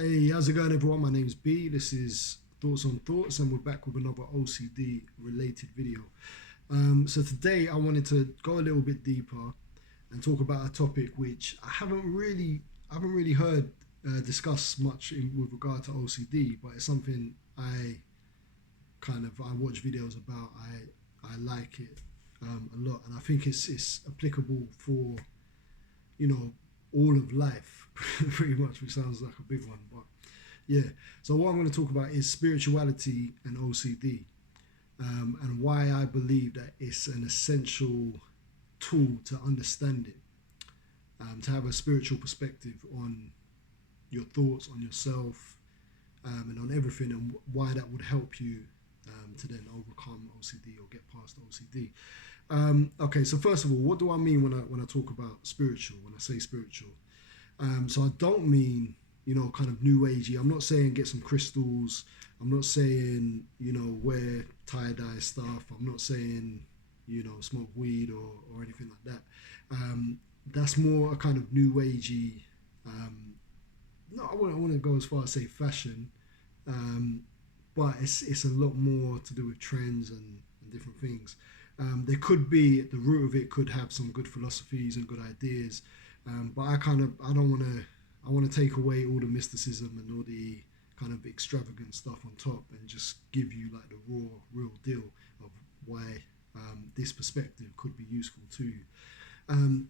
Hey, how's it going, everyone? My name's B. This is Thoughts on Thoughts, and we're back with another OCD related video. So today I wanted to go a little bit deeper and talk about a topic which I haven't really heard discussed much with regard to OCD, but it's something I watch videos about. I like it a lot, and I think it's applicable for all of life, pretty much, which sounds like a big one, but yeah. So what I'm going to talk about is spirituality and OCD, and why I believe that it's an essential tool to understand it, to have a spiritual perspective on your thoughts, on yourself, and on everything, and why that would help you to then overcome OCD or get past OCD. Okay, so first of all, what do I mean when I talk about spiritual? When I say spiritual, so I don't mean kind of new agey. I'm not saying get some crystals. I'm not saying wear tie-dye stuff. I'm not saying smoke weed or anything like that. That's more a kind of new agey. No, I want to go as far as say fashion, but it's a lot more to do with trends and different things. There could be at the root of it could have some good philosophies and good ideas, but I don't want to. I want to take away all the mysticism and all the kind of extravagant stuff on top, and just give you like the raw, real deal of why this perspective could be useful to you.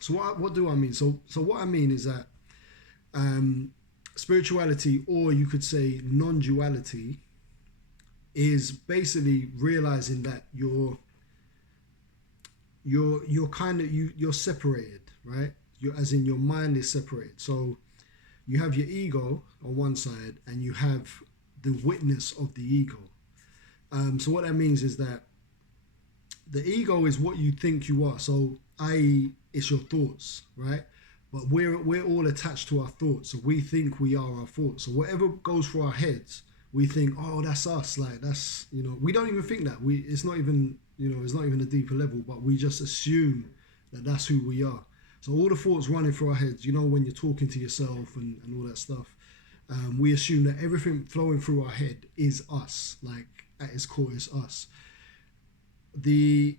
So what do I mean? So what I mean is that spirituality, or you could say non-duality, is basically realizing that you're separated, right? As in your mind is separated. So you have your ego on one side, and you have the witness of the ego. So what that means is that the ego is what you think you are. So i.e. it's your thoughts, right? But we're all attached to our thoughts. So we think we are our thoughts. So whatever goes through our heads, we think, oh, that's us. Like that's, we don't even think that. It's not even a deeper level, but we just assume that that's who we are. So all the thoughts running through our heads, when you're talking to yourself and all that stuff, we assume that everything flowing through our head is us, like at its core is us. The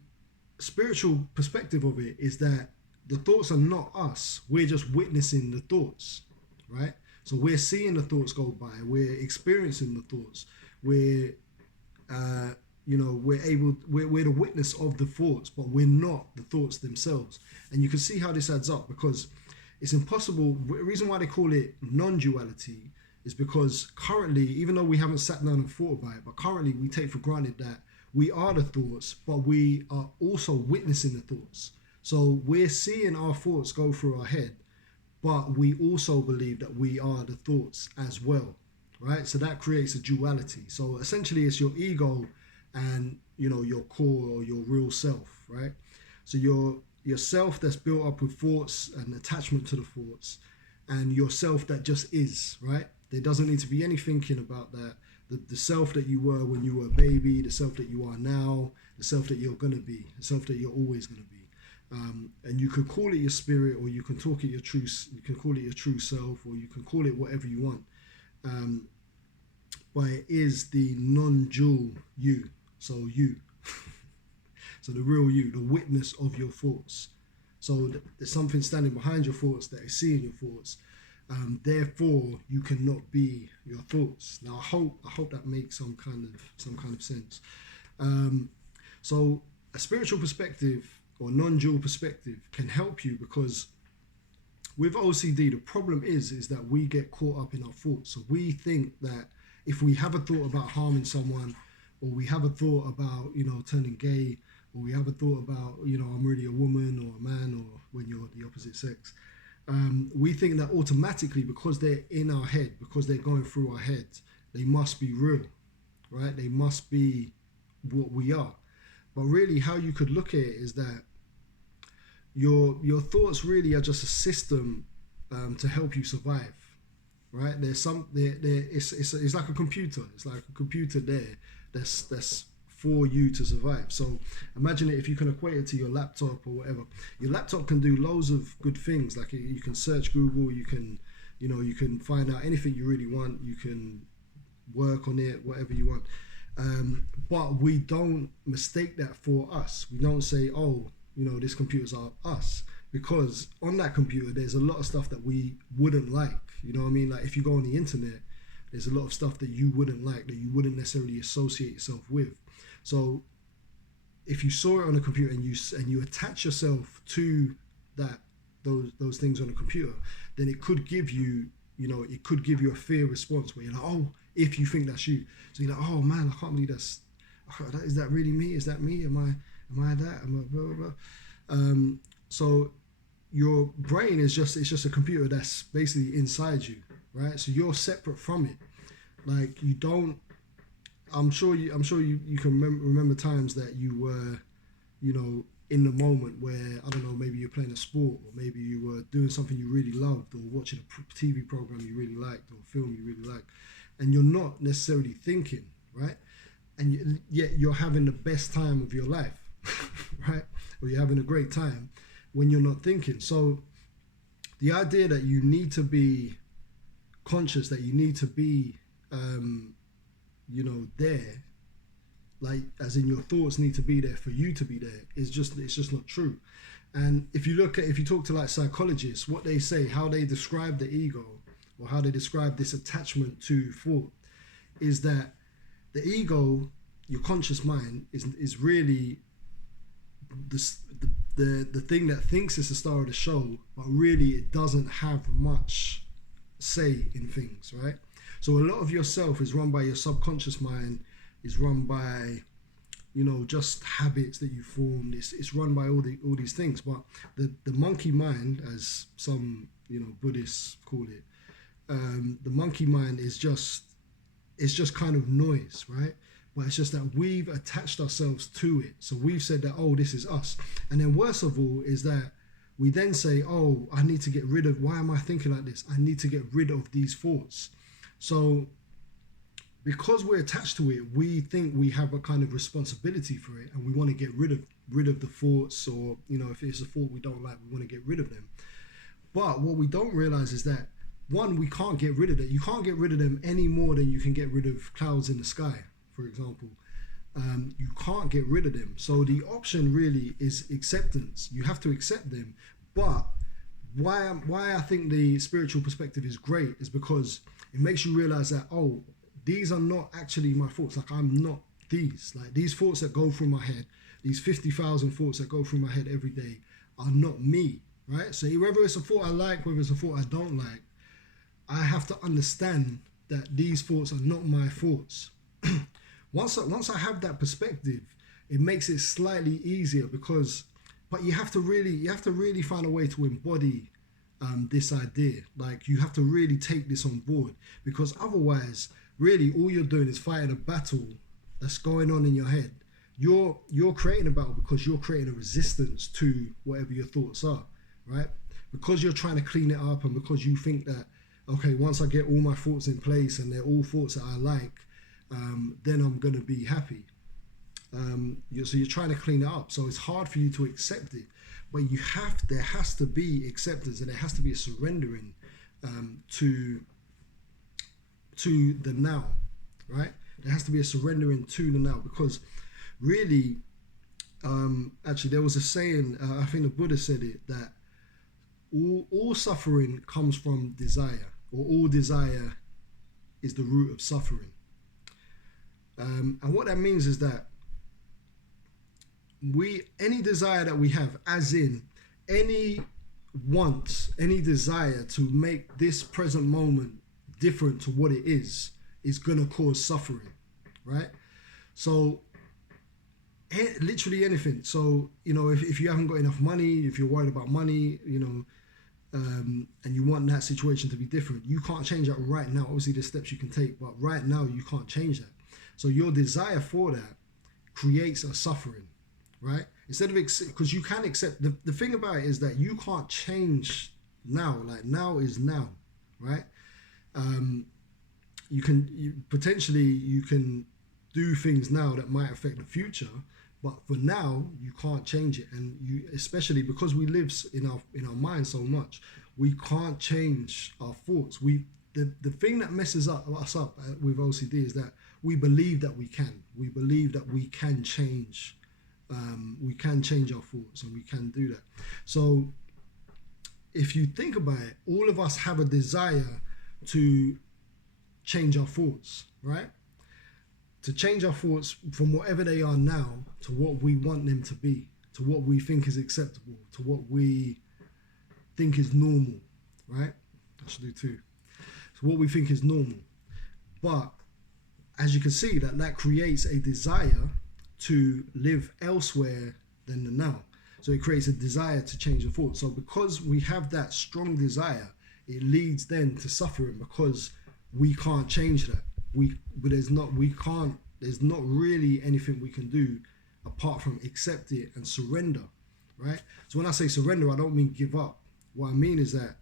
spiritual perspective of it is that the thoughts are not us. We're just witnessing the thoughts, right? So we're seeing the thoughts go by. We're experiencing the thoughts. We're we're the witness of the thoughts, but we're not the thoughts themselves. And you can see how this adds up, because it's impossible. The reason why they call it non-duality is because currently, even though we haven't sat down and thought about it, but currently we take for granted that we are the thoughts, but we are also witnessing the thoughts. So we're seeing our thoughts go through our head, but we also believe that we are the thoughts as well, right? So that creates a duality. So essentially it's your ego and your core or your real self, right? So your self that's built up with thoughts and attachment to the thoughts, and yourself that just is, right? There doesn't need to be any thinking about that. The self that you were when you were a baby, the self that you are now, the self that you're gonna be, the self that you're always gonna be. And you can call it your spirit, or you can call it your true self, or you can call it whatever you want. But it is the non-dual you. So you. So the real you, the witness of your thoughts. So there's something standing behind your thoughts that is seeing your thoughts. Therefore, you cannot be your thoughts. Now, I hope that makes some kind of sense. So a spiritual perspective or non-dual perspective can help you, because with OCD, the problem is that we get caught up in our thoughts. So we think that if we have a thought about harming someone, or we have a thought about turning gay, or we have a thought about I'm really a woman or a man, or when you're the opposite sex, we think that automatically, because they're in our head, because they're going through our heads, they must be real, right? They must be what we are. But really, how you could look at it is that your thoughts really are just a system to help you survive, right? It's like a computer. It's like a computer there that's for you to survive. So imagine it, if you can equate it to your laptop or whatever. Your laptop can do loads of good things, like you can search Google, you can You know, you can find out anything you really want. You can work on it, whatever you want. But we don't mistake that for us. We don't say, oh, you know, this computer's are us, because on that computer there's a lot of stuff that we wouldn't like. You know what I mean? Like if you go on the internet, there's a lot of stuff that you wouldn't like, that you wouldn't necessarily associate yourself with. So if you saw it on a computer and you attach yourself to those things on a computer, then it could give you, you know, it could give you a fear response where you're like, oh, if you think that's you. So you're like, oh man, I can't believe is that really me? Is that me? Am I that? Am I blah, blah, blah? So your brain is just a computer that's basically inside you, right? So you're separate from it. Like you don't, I'm sure you can remember times that you were, you know, in the moment where, I don't know, maybe you're playing a sport, or maybe you were doing something you really loved, or watching a TV program you really liked, or a film you really liked, and you're not necessarily thinking, right? And yet you're having the best time of your life, right? Or you're having a great time when you're not thinking. So the idea that you need to be conscious, that you need to be, you know, there, like as in your thoughts need to be there for you to be there, it's just not true. And if you talk to like psychologists, what they say, how they describe the ego, or how they describe this attachment to thought, is that the ego, your conscious mind, is really the thing that thinks it's the star of the show, but really it doesn't have much say in things, right? So a lot of yourself is run by your subconscious mind, is run by, you know, just habits that you formed. It's run by all these things. But the monkey mind, as some, you know, Buddhists call it, the monkey mind is just kind of noise, right? But it's just that we've attached ourselves to it. So we've said that, oh, this is us. And then worst of all is that we then say, oh, I need to get rid of, why am I thinking like this? I need to get rid of these thoughts. So because we're attached to it, we think we have a kind of responsibility for it, and we want to get rid of the thoughts, or, you know, if it's a thought we don't like, we want to get rid of them. But what we don't realize is that, one, we can't get rid of it. You can't get rid of them any more than you can get rid of clouds in the sky, for example. You can't get rid of them. So the option really is acceptance. You have to accept them. But why I think the spiritual perspective is great is because it makes you realize that, oh, these are not actually my thoughts. Like, I'm not these. Like, these thoughts that go through my head, these 50,000 thoughts that go through my head every day are not me, right? So whether it's a thought I like, whether it's a thought I don't like, I have to understand that these thoughts are not my thoughts. Once I have that perspective, it makes it slightly easier, but you have to really find a way to embody this idea. Like, you have to really take this on board, because otherwise, really, all you're doing is fighting a battle that's going on in your head. You're creating a battle because you're creating a resistance to whatever your thoughts are, right? Because you're trying to clean it up, and because you think that, okay, once I get all my thoughts in place and they're all thoughts that I like, then I'm going to be happy. So you're trying to clean it up. So it's hard for you to accept it. But there has to be acceptance, and there has to be a surrendering to the now, right? There has to be a surrendering to the now, because really, actually, there was a saying, I think the Buddha said it, that all suffering comes from desire, or all desire is the root of suffering. And what that means is that any desire that we have, as in any want, any desire to make this present moment different to what it is going to cause suffering, right? So literally anything. So, you know, if you haven't got enough money, if you're worried about money, you know, and you want that situation to be different, you can't change that right now. Obviously there's steps you can take, but right now you can't change that. So your desire for that creates a suffering, right? Instead of, because you can accept, the thing about it is that you can't change now. Like, now is now, right? You can potentially do things now that might affect the future, But for now, you can't change it, and you, especially because we live in our mind so much, we can't change our thoughts. The thing that messes us up with OCD is that we believe that we can. We believe that we can change. We can change our thoughts, and we can do that. So, if you think about it, all of us have a desire to change our thoughts, right? To change our thoughts from whatever they are now to what we want them to be, to what we think is acceptable, to what we think is normal, right? I should do two. So what we think is normal. But as you can see, that creates a desire to live elsewhere than the now. So it creates a desire to change the thought. So because we have that strong desire, it leads then to suffering because we can't change that. There's not really anything we can do apart from accept it and surrender, right? So when I say surrender, I don't mean give up. What I mean is that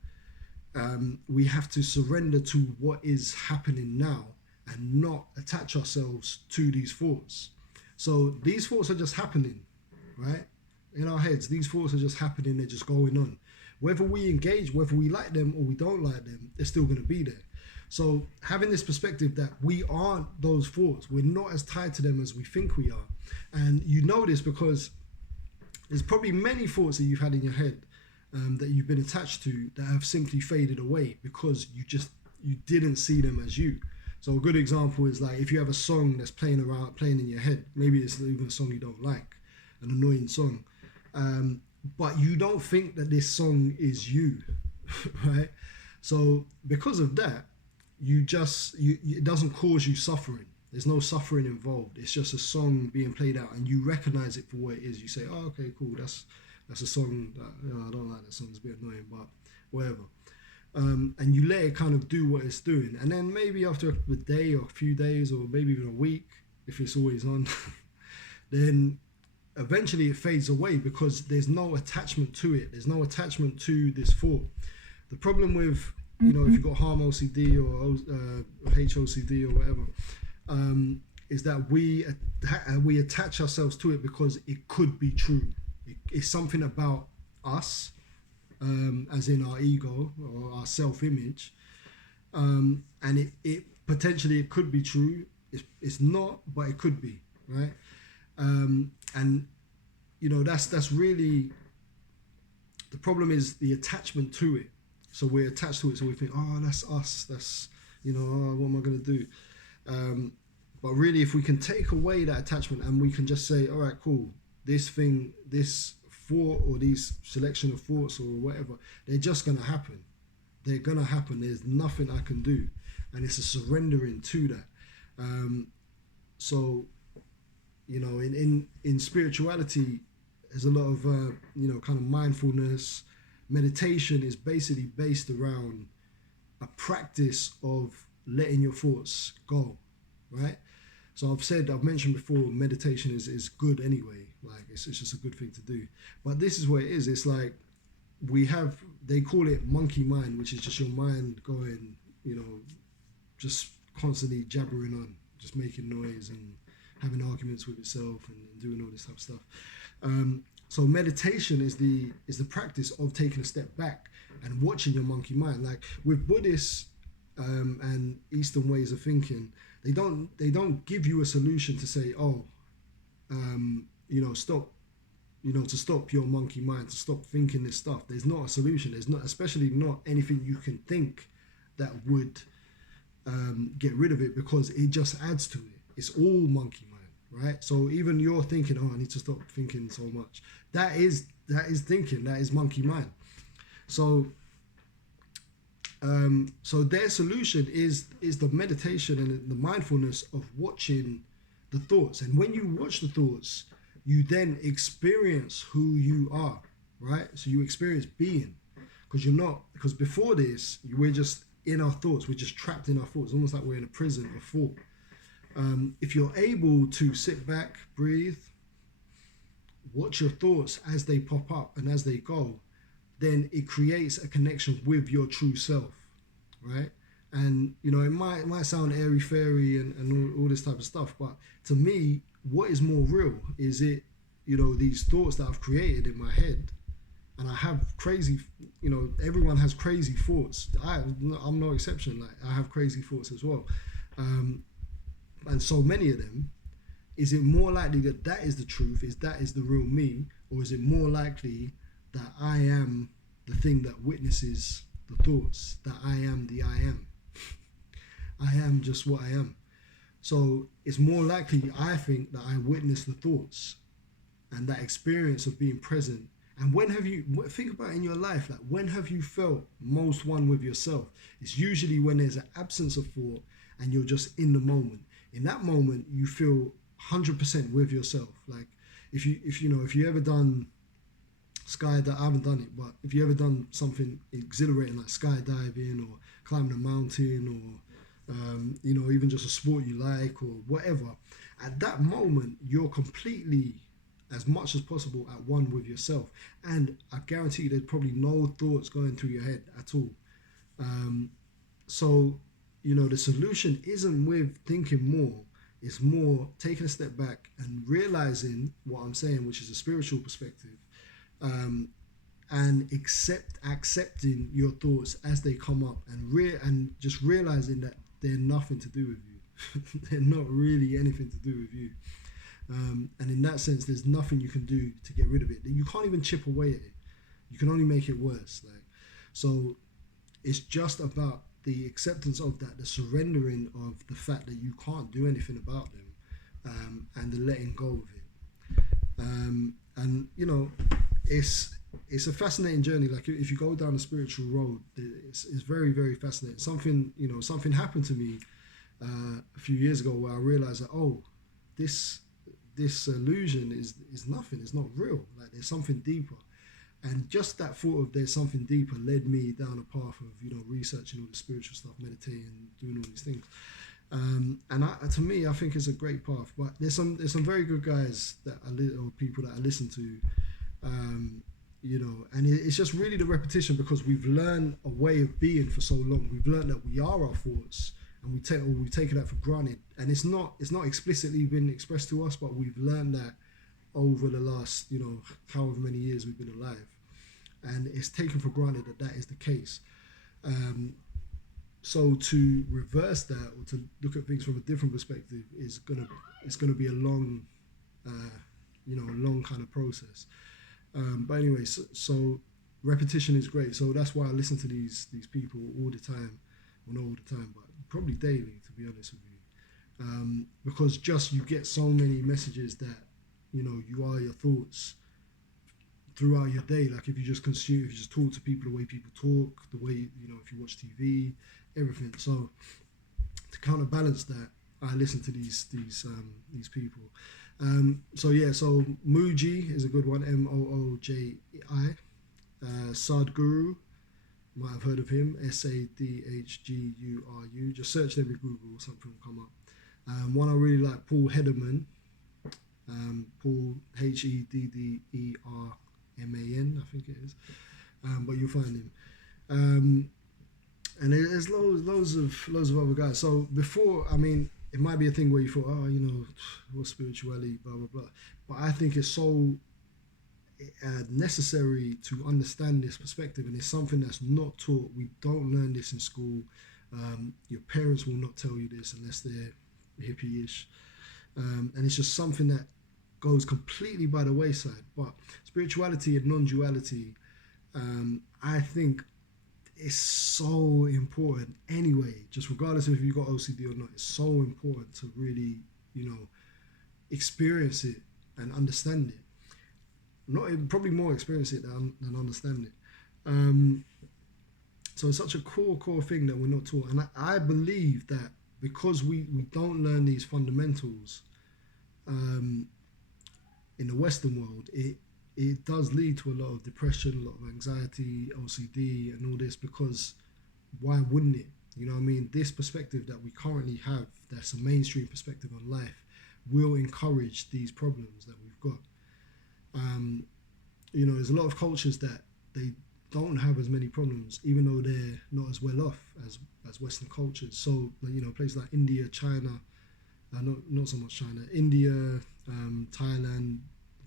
we have to surrender to what is happening now and not attach ourselves to these thoughts. So these thoughts are just happening, right? In our heads, these thoughts are just happening, they're just going on. Whether we engage, whether we like them or we don't like them, they're still going to be there. So having this perspective that we aren't those thoughts, we're not as tied to them as we think we are. And you know this because there's probably many thoughts that you've had in your head that you've been attached to that have simply faded away because you didn't see them as you. So a good example is like if you have a song that's playing in your head, maybe it's even a song you don't like, an annoying song, but you don't think that this song is you, right? So because of that, it doesn't cause you suffering. There's no suffering involved. It's just a song being played out, and you recognize it for what it is. You say, "Oh, okay, cool. That's a song that I don't like. That song. It's a bit annoying, but whatever." And you let it kind of do what it's doing, and then maybe after a day or a few days, or maybe even a week, if it's always on, then eventually it fades away because there's no attachment to it. There's no attachment to this thought. The problem with if you've got harm OCD or HOCD or whatever, is that we attach ourselves to it because it could be true. It's something about us, as in our ego or our self-image, and it potentially it could be true. It's not, but it could be, right? And that's really the problem, is the attachment to it. So we're attached to it, so we think, oh, that's us, that's, what am I going to do? But really, if we can take away that attachment and we can just say, all right, cool, this thought or these selection of thoughts or whatever, they're just going to happen. They're going to happen. There's nothing I can do. And it's a surrendering to that. So, in spirituality, there's a lot of, kind of mindfulness. Meditation is basically based around a practice of letting your thoughts go, right? So I've mentioned before, meditation is good anyway. Like it's just a good thing to do. But this is what it is. It's like they call it monkey mind, which is just your mind going, just constantly jabbering on, just making noise and having arguments with itself and doing all this type of stuff. So meditation is the practice of taking a step back and watching your monkey mind. Like with Buddhists and Eastern ways of thinking, they don't give you a solution to say, stop, to stop your monkey mind, to stop thinking this stuff. There's not a solution. There's not, especially not anything you can think that would get rid of it, because it just adds to it. It's all monkey mind, right? So even you're thinking, I need to stop thinking so much. That is thinking. That is monkey mind. So their solution is the meditation and the mindfulness of watching the thoughts. And when you watch the thoughts, you then experience who you are, right? So you experience being, because before this, we're just in our thoughts. We're just trapped in our thoughts, almost like we're in a prison of thought. If you're able to sit back, breathe, watch your thoughts as they pop up and as they go, then it creates a connection with your true self, right? And it might sound airy fairy and all this type of stuff, but to me, what is more real is it these thoughts that I've created in my head, and I have crazy, everyone has crazy thoughts. I'm no exception. Like, I have crazy thoughts as well, and so many of them. Is it more likely that is the truth? Is the real me, or is it more likely that I am the thing that witnesses the thoughts? That I am the I am. I am just what I am. So it's more likely, I think, that I witness the thoughts and that experience of being present. And when have you, think about in your life, like, when have you felt most one with yourself? It's usually when there's an absence of thought and you're just in the moment. In that moment, you feel 100% with yourself. Like, if you ever done skydiving, I haven't done it, but if you ever done something exhilarating like skydiving or climbing a mountain, or even just a sport you like or whatever, at that moment you're completely, as much as possible, at one with yourself, and I guarantee you there's probably no thoughts going through your head at all. So the solution isn't with thinking more. It's more taking a step back and realizing what I'm saying, which is a spiritual perspective, and accepting your thoughts as they come up, and just realizing that they're nothing to do with you. They're not really anything to do with you. And in that sense, there's nothing you can do to get rid of it. You can't even chip away at it. You can only make it worse. So it's just about the acceptance of that, the surrendering of the fact that you can't do anything about them, and the letting go of it. And it's a fascinating journey. Like, if you go down the spiritual road, it's very, very fascinating. Something happened to me a few years ago where I realized that, this illusion is nothing. It's not real. Like, there's something deeper. And just that thought of there's something deeper led me down a path of researching all the spiritual stuff, meditating, doing all these things. To me, I think it's a great path. But there's some very good guys or people that I listen to, and it's just really the repetition, because we've learned a way of being for so long. We've learned that we are our thoughts, and we've taken that for granted. And it's not explicitly been expressed to us, but we've learned that over the last, however many years we've been alive, and it's taken for granted that is the case. So to reverse that, or to look at things from a different perspective, it's gonna be a long, long kind of process. But anyway, so repetition is great. So that's why I listen to these people all the time. Well, not all the time, but probably daily, to be honest with you, because just you get so many messages that you are your thoughts throughout your day. Like, if you just talk to people the way people talk, the way if you watch TV, everything. So to counterbalance that, I listen to these people. So Mooji is a good one. Mooji. Sadhguru, might have heard of him. Sadhguru. Just search them in Google, something will come up. One I really like, Paul Hederman. Paul Hedderman, I think it is. But you'll find him. And there's loads of other guys. So before, it might be a thing where you thought, what's spirituality, blah blah blah. But I think it's so necessary to understand this perspective, and it's something that's not taught. We don't learn this in school. Your parents will not tell you this unless they're hippie-ish, and it's just something that goes completely by the wayside. But spirituality and non-duality, I think, is so important anyway. Just regardless of if you've got OCD or not, it's so important to really, experience it and understand it. Probably more experience it than understand it. So it's such a core thing that we're not taught. And I believe that because we don't learn these fundamentals in the Western world, it does lead to a lot of depression, a lot of anxiety, OCD, and all this, because why wouldn't it? This perspective that we currently have, that's a mainstream perspective on life, will encourage these problems that we've got. There's a lot of cultures that they don't have as many problems, even though they're not as well off as Western cultures. So, places like India, China, not so much China, India, Thailand,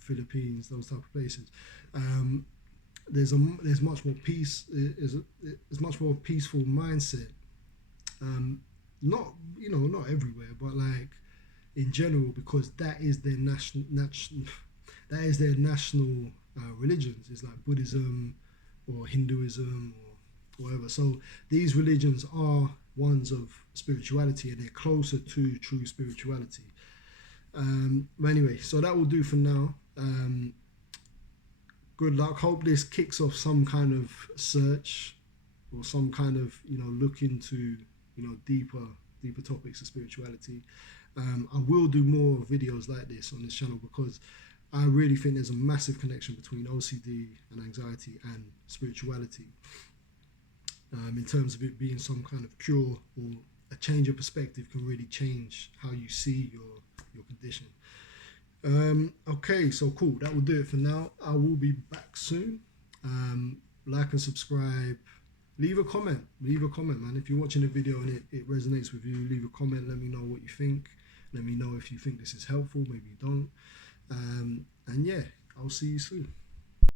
Philippines, those type of places. There's much more peace. There's much more peaceful mindset. Not not everywhere, but like in general, because that is their national religions. It's like Buddhism or Hinduism or whatever. So these religions are ones of spirituality, and they're closer to true spirituality. But anyway, so that will do for now. Good luck. Hope this kicks off some kind of search or some kind of look into deeper topics of spirituality. I will do more videos like this on this channel, because I really think there's a massive connection between OCD and anxiety and spirituality, in terms of it being some kind of cure, or a change of perspective can really change how you see your condition. Okay, so cool. That will do it for now. I will be back soon. Like and subscribe. Leave a comment, man. If you're watching the video and it resonates with you, leave a comment. Let me know what you think. Let me know if you think this is helpful. Maybe you don't. And yeah, I'll see you soon.